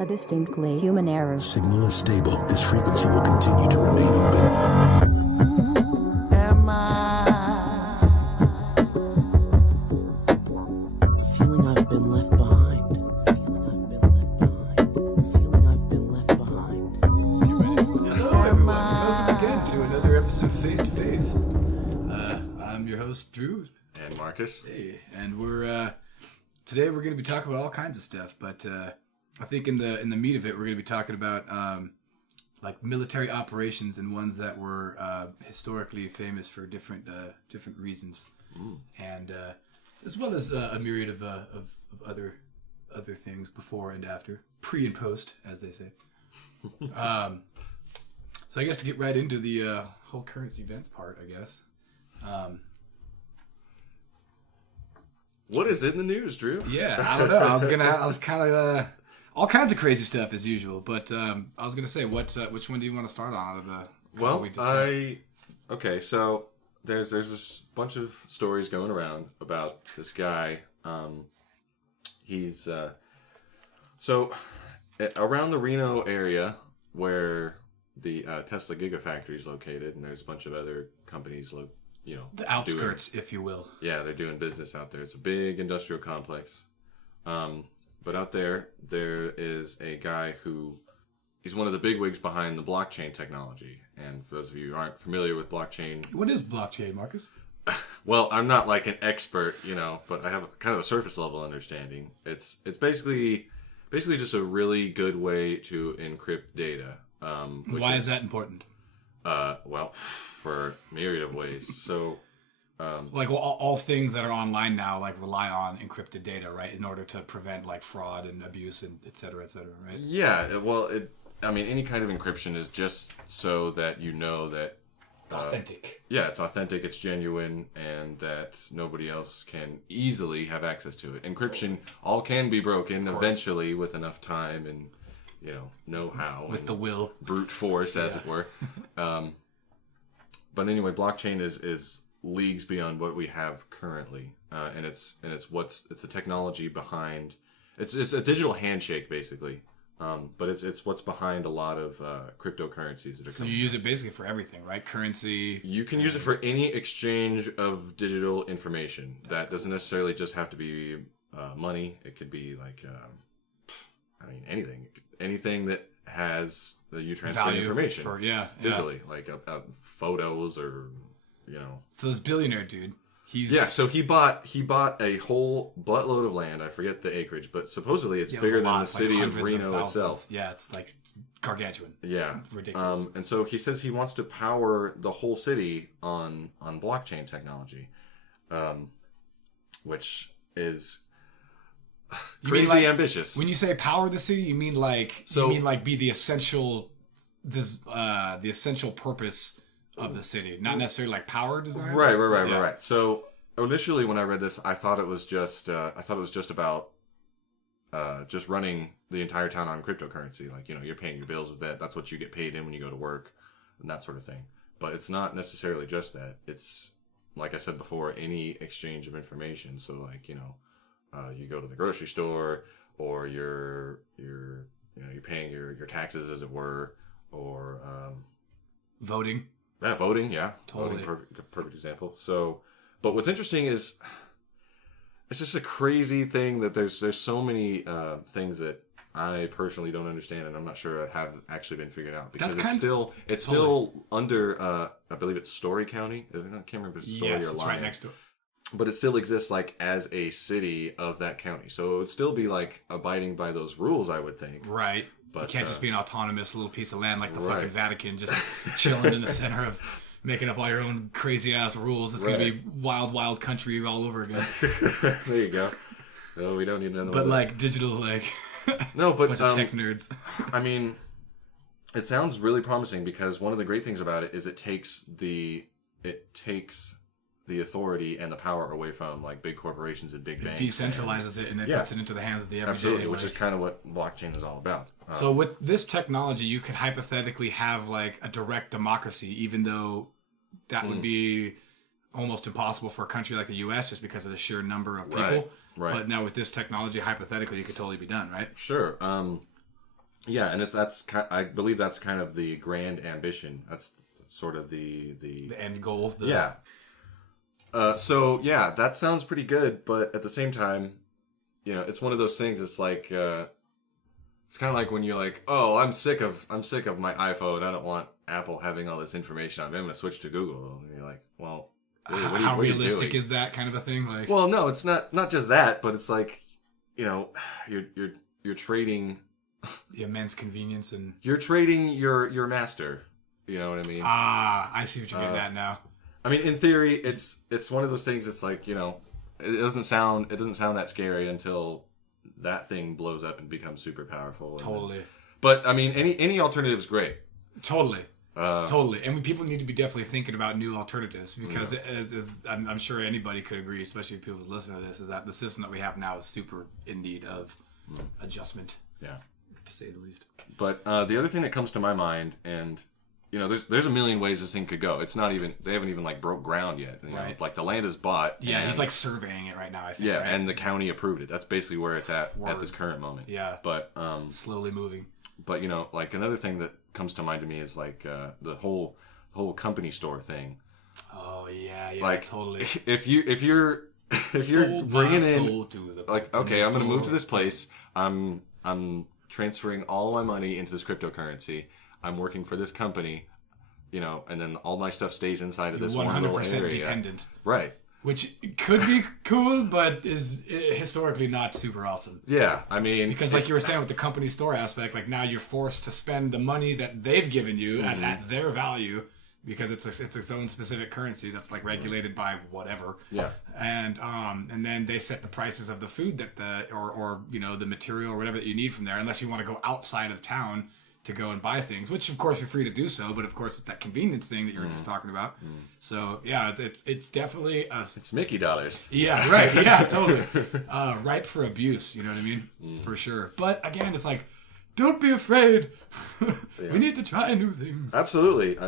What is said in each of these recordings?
A distinctly human error. Signal is stable. This frequency will continue to remain open. Am I feeling I've been left behind? Feeling I've been left behind. Hello, everyone. Welcome again to another episode of Face to Face. I'm your host, Drew. And Marcus. Hey, and today we're going to be talking about all kinds of stuff, but I think in the meat of it, we're going to be talking about like military operations and ones that were historically famous for different reasons, and as well as a myriad of other things before and after, pre and post, as they say. So I guess to get right into the whole current events part, I guess. What is in the news, Drew? Yeah, I don't know. I was kind of all kinds of crazy stuff as usual, but I was gonna say, which one do you want to start on out of the? Well, okay. So there's this bunch of stories going around about this guy. He's so around the Reno area where the Tesla Gigafactory is located, and there's a bunch of other companies the outskirts, if you will. Yeah, they're doing business out there. It's a big industrial complex. But out there is a guy he's one of the bigwigs behind the blockchain technology. And for those of you who aren't familiar with blockchain... What is blockchain, Marcus? Well, I'm not like an expert, but I have kind of a surface level understanding. It's basically just a really good way to encrypt data. Why is that important? Well, for a myriad of ways. So, like all things that are online now, like rely on encrypted data, right, in order to prevent like fraud and abuse and et cetera, right? Yeah. Well, any kind of encryption is just so that you know that authentic. Yeah, it's authentic, it's genuine, and that nobody else can easily have access to it. Encryption all can be broken eventually with enough time and know-how. With the will. Brute force, as it were. But anyway, blockchain is leagues beyond what we have currently. And it's the technology behind... It's a digital handshake, basically. But it's what's behind a lot of cryptocurrencies that are So you use it basically for everything, right? Currency. You can use it for any exchange of digital information. That doesn't necessarily just have to be money. It could be like, anything. Anything that has you transfer information digitally, like photos or So this billionaire dude, so he bought a whole buttload of land. I forget the acreage, but supposedly it's bigger than the city of Reno itself. Yeah, it's gargantuan. Yeah, ridiculous. And so he says he wants to power the whole city on blockchain technology, which is crazy ambitious. When you say power the city, you mean be the essential purpose of the city, not necessarily like power design. Right. So initially, when I read this, I thought it was just about just running the entire town on cryptocurrency. Like you're paying your bills with that. That's what you get paid in when you go to work, and that sort of thing. But it's not necessarily just that. It's like I said before, any exchange of information. So like you go to the grocery store, or you're paying your taxes, as it were, or voting. Yeah, voting. Yeah, totally. Voting, perfect example. So, but what's interesting is it's just a crazy thing that there's so many things that I personally don't understand, and I'm not sure have actually been figured out because it's still under I believe it's Story County. I can't remember if it's Story or Lyon. It's right next to it. But it still exists like as a city of that county, so it would still be like abiding by those rules, I would think. Right. But you can't just be an autonomous little piece of land like the fucking Vatican, just chilling in the center of making up all your own crazy ass rules. It's gonna be wild country all over again. There you go. No, we don't need another. But like digital, no, but bunch of tech nerds. I mean, it sounds really promising because one of the great things about it is it takes the authority and the power away from like big corporations and big banks. It decentralizes it and it puts it into the hands of the everyday. Absolutely, which is kind of what blockchain is all about. So with this technology, you could hypothetically have like a direct democracy, even though that would be almost impossible for a country like the U.S. just because of the sheer number of people. Right. But now with this technology, hypothetically, it could totally be done, right? Sure. Yeah, and I believe that's kind of the grand ambition. That's sort of the end goal. Yeah. So yeah, that sounds pretty good, but at the same time, it's one of those things. It's like it's kind of like when you're like, oh, I'm sick of my iPhone. I don't want Apple having all this information on me. I'm gonna switch to Google. And you're like, well, really, how what are you realistic doing? is that kind of a thing? Like, well, no, it's not just that, but it's like, you're trading the immense convenience and you're trading your master. You know what I mean? I see what you're getting at now. I mean, in theory, it's one of those things. It's like, it doesn't sound that scary until that thing blows up and becomes super powerful. Totally. But I mean, any alternative is great. Totally. Totally. And people need to be definitely thinking about new alternatives because as I'm sure anybody could agree, especially if people listening to this, is that the system that we have now is super in need of adjustment. Yeah. To say the least. But the other thing that comes to my mind, and there's a million ways this thing could go. It's not even, they haven't even like broke ground yet. Right. Like the land is bought. Yeah, he's like surveying it right now, I think. Yeah, right? and the county approved it. That's basically where it's at this current moment. Yeah. But slowly moving. But like another thing that comes to mind to me is like the whole company store thing. Oh yeah, like, totally. If you're bringing in like, okay, I'm gonna move to this place. I'm transferring all my money into this cryptocurrency. I'm working for this company, and then all my stuff stays inside of this one little area. 100% dependent. Right. Which could be cool, but is historically not super awesome. Yeah, I mean... Because like you were saying with the company store aspect, like now you're forced to spend the money that they've given you at their value because it's its own specific currency that's like regulated by whatever. Yeah. And then they set the prices of the food that or the material or whatever that you need from there, unless you want to go outside of town to go and buy things, which of course you're free to do so, but of course it's that convenience thing that you were just talking about. So yeah, it's definitely it's Mickey dollars. Yeah, right. Yeah, totally. Ripe for abuse. You know what I mean? For sure. But again, it's like, don't be afraid. We need to try new things. Absolutely.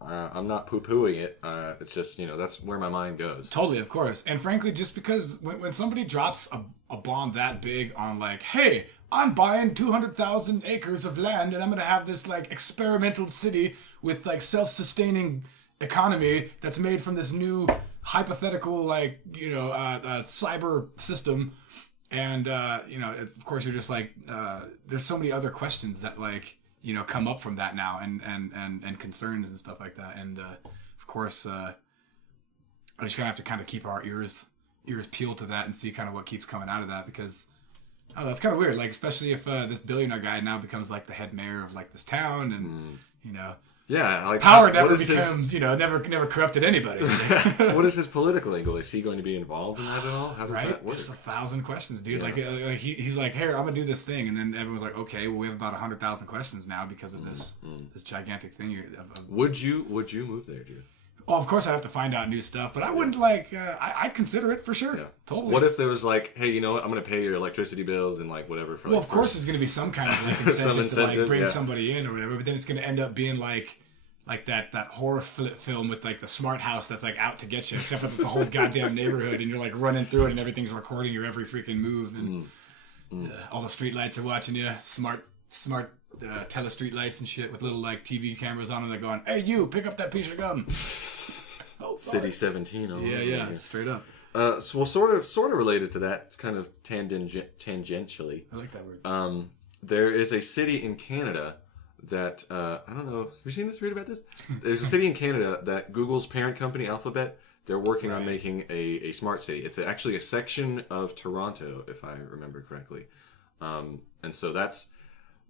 I'm not poo-pooing it. It's just, that's where my mind goes. Totally, of course. And frankly, just because when somebody drops a bomb that big on like, hey, I'm buying 200,000 acres of land and I'm going to have this like experimental city with like self-sustaining economy that's made from this new hypothetical like, cyber system. And, of course you're just like, there's so many other questions that like, come up from that now and concerns and stuff like that. And, of course, I just gonna have to kind of keep our ears peeled to that and see kind of what keeps coming out of that because, that's kind of weird. Like, especially if this billionaire guy now becomes like the head mayor of like this town and, Yeah, like power never become, never corrupted anybody. What is his political angle? Is he going to be involved in that at all? How does that work? It's 1,000 questions, dude. Yeah. Like he's like, hey, I'm gonna do this thing, and then everyone's like, okay, well, we have about 100,000 questions now because of this gigantic thing. Would you move there, dude? Oh, of course I have to find out new stuff, but I wouldn't like. I'd consider it for sure. Yeah. Totally. What if there was like, hey, you know what? I'm gonna pay your electricity bills and like whatever. For, well, of course there's gonna be some kind of like incentive to like bring yeah. somebody in or whatever, but then it's gonna end up being like that horror film with like the smart house that's like out to get you, except that it's a whole goddamn neighborhood and you're like running through it and everything's recording your every freaking move and all the street lights are watching you. Smart tele street lights and shit with little like TV cameras on them. They're going, hey, you pick up that piece of gum. Oh, City 17. Yeah, straight up. So sort of related to that, kind of tangentially. I like that word. There is a city in Canada that I don't know. Have you seen this? Read about this? There's a city in Canada that Google's parent company, Alphabet, they're working on making a smart city. It's actually a section of Toronto, if I remember correctly. And so that's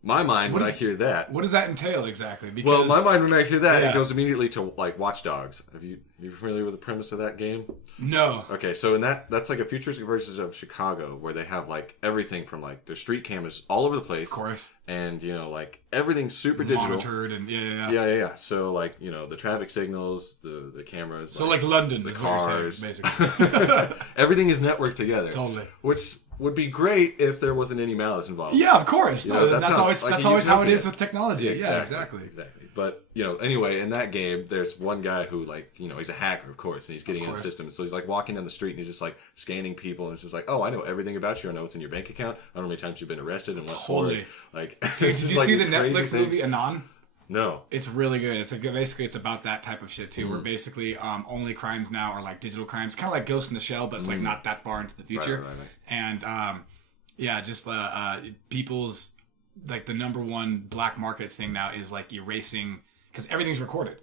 my mind when I hear that. What does that entail exactly? Because, well, my mind when I hear that, it goes immediately to like Watch Dogs. You familiar with the premise of that game? No. Okay, so in that's like a futuristic version of Chicago where they have like everything from like their street cameras all over the place. Of course. And like everything's super digital. Monitored and yeah. So like, the traffic signals, the cameras. So like London, the is cars. what you're saying, basically. Everything is networked together. Totally. Which would be great if there wasn't any malice involved. Yeah, of course. You know, that's always how it is with technology. Yeah, exactly. But, anyway, in that game, there's one guy who, he's a hacker, of course, and he's getting in the system. So he's, walking down the street, and he's just, scanning people, and it's just I know everything about you. I know what's in your bank account. I know how many times you've been arrested and what for. Dude, did you see the Netflix movie Anon? No. It's really good. Basically it's about that type of shit too, where basically only crimes now are digital crimes, kind of like Ghost in the Shell, but it's not that far into the future. Right. And just people's the number one black market thing now is erasing, because everything's recorded,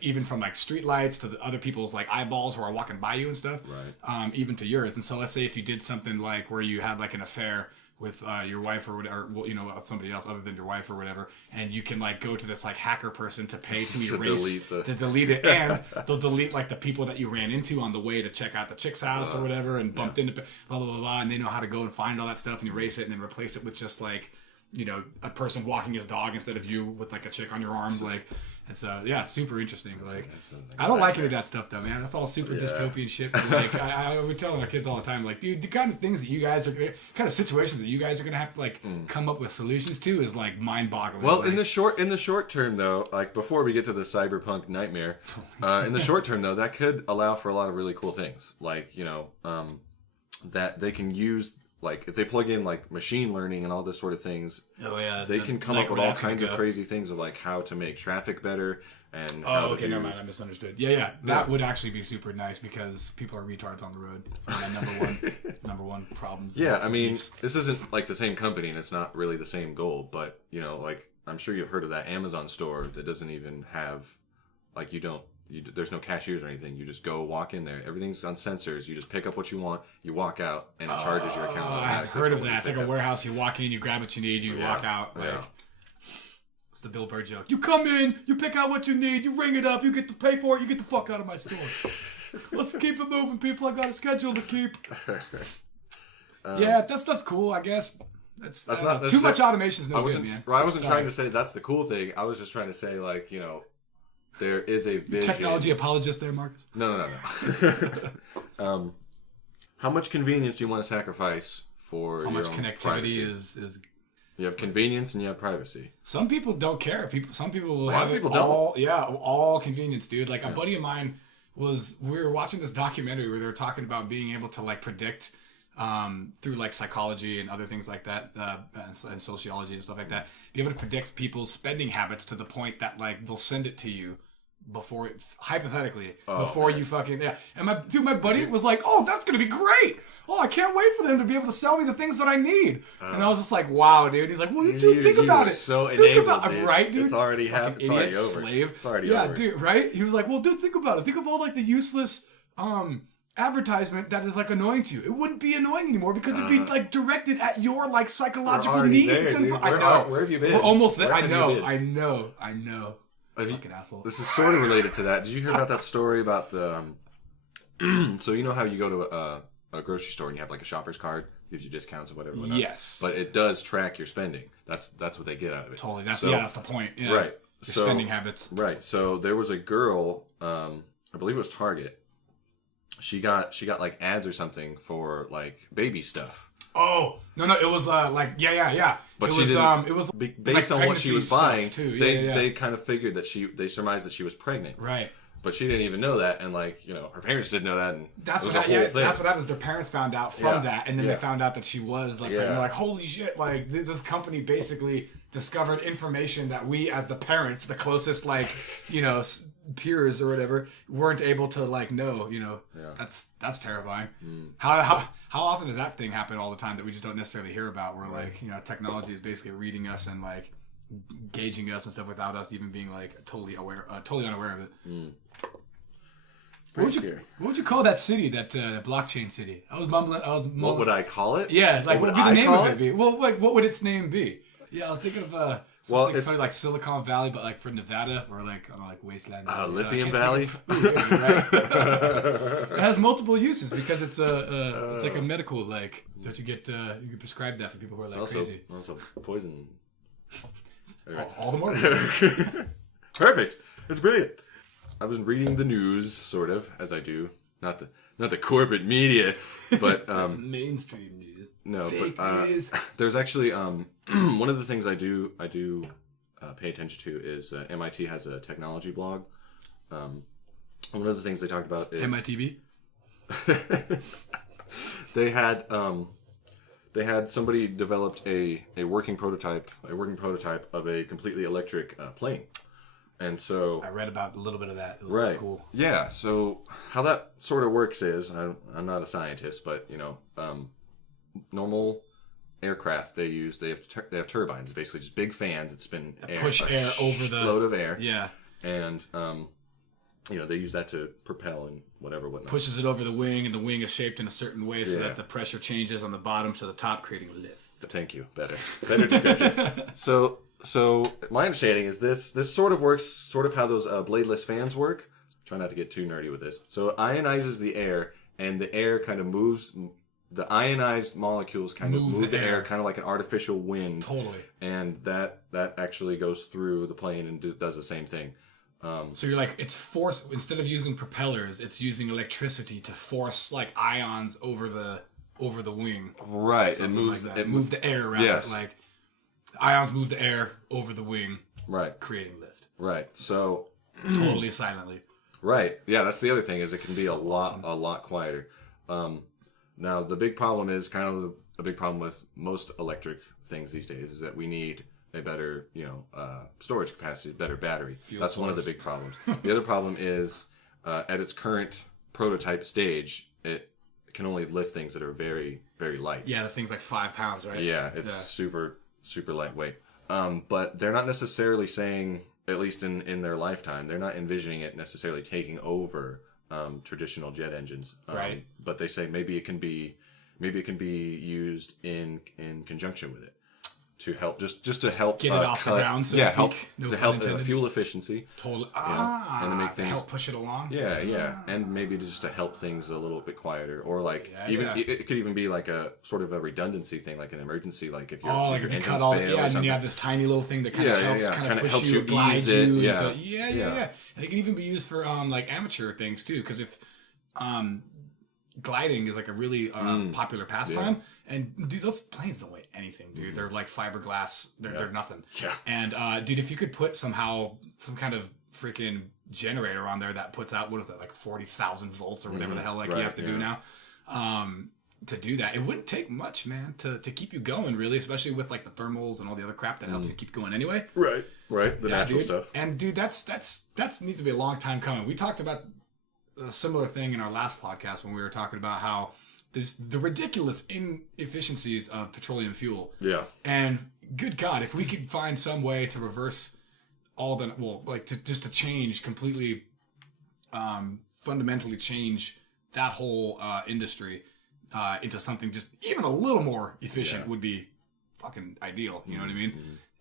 even from street lights to the other people's eyeballs who are walking by you and stuff, right? Even to yours. And so let's say if you did something where you had an affair with your wife or whatever, with somebody else other than your wife or whatever, and you can go to this hacker person to pay to erase, to delete it, and they'll delete the people that you ran into on the way to check out the chick's house or whatever, and bumped into blah blah blah blah, and they know how to go and find all that stuff and erase it and then replace it with just a person walking his dog instead of you with a chick on your arm, And so, it's super interesting. I don't like any of that stuff, though, man. That's all super dystopian shit. But, I would tell our kids all the time, dude, the kind of things that you guys are, kind of situations that you guys are gonna have to come up with solutions to is mind-boggling. Well, in the short term, though, before we get to the cyberpunk nightmare, in the short term, though, that could allow for a lot of really cool things, that they can use. If they plug in machine learning and all this sort of things, they can come up with all kinds of crazy things of how to make traffic better and how to do... never mind, I misunderstood. That would actually be super nice because people are retards on the road. It's one of my number one problems. Yeah, I mean, this isn't the same company and it's not really the same goal, but I'm sure you've heard of that Amazon store that doesn't even have there's no cashiers or anything. You just go walk in there. Everything's on sensors. You just pick up what you want. You walk out, and it charges your account. I've heard of that. It's a warehouse. You walk in, you grab what you need, you walk out. It's the Bill Burr joke. You come in, you pick out what you need, you ring it up, you get to pay for it, you get the fuck out of my store. Let's keep it moving, people. I got a schedule to keep. That stuff's cool, I guess. That's not too much automation is no good, man. I wasn't trying to say that's the cool thing. I was just trying to say, there is a vision. Technology apologist there, Marcus? No. How much convenience do you want to sacrifice for your own privacy? How much connectivity is... You have convenience and you have privacy. Some people don't care. Some people will have all convenience, dude. A buddy of mine we were watching this documentary where they were talking about being able to predict through psychology and other things like that, and sociology and stuff like that, be able to predict people's spending habits to the point that they'll send it to you before you fucking and my buddy was oh, that's gonna be great, I can't wait for them to be able to sell me the things that I need, and I was just wow, dude. He's well, you think about it, so enabled, dude. Right, dude, it's already happened, it's already over, slave. It's already over, dude, right? He was well, dude, think about it, think of all the useless advertisement that is annoying to you. It wouldn't be annoying anymore because it'd be directed at your psychological needs. Where have you been? We're almost there. I know. Fucking asshole. This is sort of related to that. Did you hear about that story about the? So you know how you go to a grocery store and you have a shopper's card, gives you discounts or whatever. Yes. But it does track your spending. That's what they get out of it. Totally. That's the point. Yeah. Right. Your spending habits. Right. So there was a girl. I believe it was Target. She got ads or something for baby stuff. Oh no! It was yeah. But it was based on what she was buying. Too. They kind of figured that they surmised that she was pregnant. Right. But she didn't even know that, and her parents didn't know that, and that's what happens. Their parents found out from that, and then they found out that she was and they're holy shit! This company basically discovered information that we, as the parents, the closest peers or whatever, weren't able to know. That's terrifying. How often does that thing happen all the time that we just don't necessarily hear about? Where technology is basically reading us and gauging us and stuff without us even being totally unaware of it. What would you call that city? That blockchain city? I was mumbling. What would I call it? Yeah, what would be the name of it? Be? Well, what would its name be? Yeah, I was thinking of something funny Silicon Valley, but for Nevada or Wasteland. Lithium Valley. It has multiple uses because it's it's a medical that you get you can prescribe that for people who are crazy. Also poison. All the more. Perfect. It's brilliant. I was reading the news, sort of, as I do. Not not the corporate media, but Mainstream news. no, Fake but news. there's actually one of the things I do pay attention to is MIT has a technology blog. One of the things they talked about is MITB. they had somebody developed a working prototype of a completely electric plane, and so I read about a little bit of that. It was right, cool. yeah. So how that sort of works is I'm not a scientist, but normal aircraft they have turbines, basically just big fans that spin air, push air over the load of air, yeah, and they use that to propel and whatnot. Pushes it over the wing, and the wing is shaped in a certain way so that the pressure changes on the bottom to the top, creating lift. Thank you. Better description. So my understanding is this sort of works sort of how those bladeless fans work. Try not to get too nerdy with this. So it ionizes the air, and the air kind of moves. The ionized molecules kind of move the air, kind of like an artificial wind. Totally. And that actually goes through the plane and does the same thing. So you're like, it's force, instead of using propellers, it's using electricity to force like ions over the wing. Right. Something It moves like that. Move the air around. Yes. Like ions move the air over the wing. Right. Creating lift. Right. So Totally silently. right. Yeah, that's the other thing is it can be a lot quieter. Now the big problem is kind of a big problem with most electric things these days is that we need a better, storage capacity, better battery. That's one of the big problems. The other problem is at its current prototype stage, it can only lift things that are very, very light. Yeah, the thing's like 5 pounds, right? Yeah, it's super, super lightweight. But they're not necessarily saying, at least in their lifetime, they're not envisioning it necessarily taking over traditional jet engines. Right. But they say maybe it can be used in conjunction with it. To help, just to help get it off the ground, so to speak. Help fuel efficiency. Totally. And to make things help push it along. Yeah, and maybe just to help things a little bit quieter, or like it could even be like a sort of a redundancy thing, like an emergency, like if your if you engines cut all, fail, and then you have this tiny little thing that kind of helps, kind of push you, glide ease you. it. Into, yeah. And it can even be used for like amateur things too, because if gliding is like a really popular pastime. And dude, those planes don't weigh anything, dude. They're like fiberglass. They're nothing. Yeah. And dude, if you could put some kind of freaking generator on there that puts out, what is that, like 40,000 volts or whatever the hell you have to do now, to do that, it wouldn't take much, man, to keep you going, really, especially with like the thermals and all the other crap that helps you keep going anyway. Right. The natural dude. stuff. And dude, that needs to be a long time coming. We talked about a similar thing in our last podcast when we were talking about how the ridiculous inefficiencies of petroleum fuel. Yeah. And good God, if we could find some way to reverse all the, to change completely, fundamentally change that whole industry into something just even a little more efficient would be fucking ideal. You know what I mean?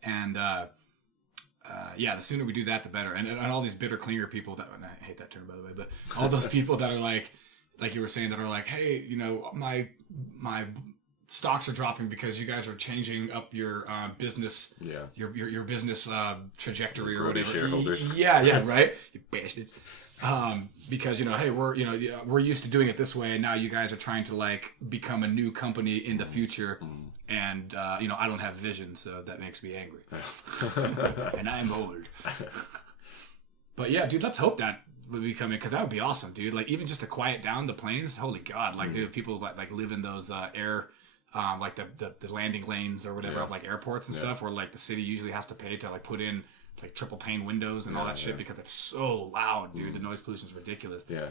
And the sooner we do that, the better. And all these bitter clinger people that, and I hate that term by the way, but all those people that are like you were saying, that are like, hey, my stocks are dropping because you guys are changing up your business, your business trajectory or whatever. Shareholders. Yeah, right. You bastards. Because hey, we're used to doing it this way, and now you guys are trying to like become a new company in the future, and I don't have vision, so that makes me angry, and I'm old. But yeah, dude, let's hope that would be coming, because that would be awesome, dude. Like even just to quiet down the planes. Holy God, like dude, people like live in those air. Like the landing lanes or whatever of like airports and stuff, where like the city usually has to pay to like put in like triple pane windows and all that shit because it's so loud, dude. The noise pollution is ridiculous. Yeah.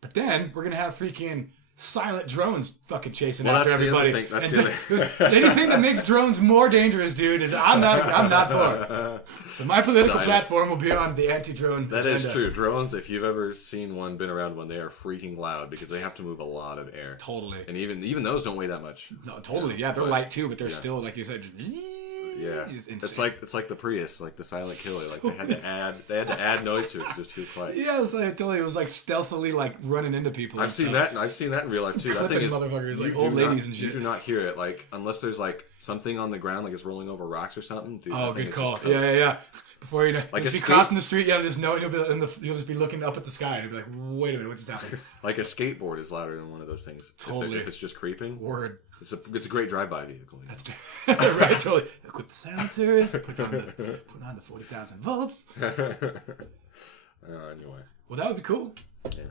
But then we're gonna have freaking silent drones fucking chasing after everybody. That's the other thing. Anything that makes drones more dangerous, dude, is I'm not for it. So my political platform will be on the anti-drone. That agenda. Is true. Drones, if you've ever seen one, been around one, they are freaking loud because they have to move a lot of air. Totally. And even those don't weigh that much. No, totally. Yeah, they're light too, but they're still, like you said, just yeah, it's like the Prius, like the silent killer. Like they had to add noise to it because it was too quiet. Yeah, it was like stealthily like running into people. I've seen that in real life too. That thing is motherfuckers, like old ladies and shit. You do not hear it, like unless there's like something on the ground, like it's rolling over rocks or something. Dude, oh, good call. Yeah. Before you know, Like you'll be crossing the street, you'll just know, you'll just be looking up at the sky, and you'll be like, "Wait a minute, what just happened?" Like a skateboard is louder than one of those things. Totally. If it's just creeping. Word. It's a great drive-by vehicle. You know? That's right. Totally. Equip the silencers. Put on the 40,000 volts. Anyway. Well, that would be cool. Yeah.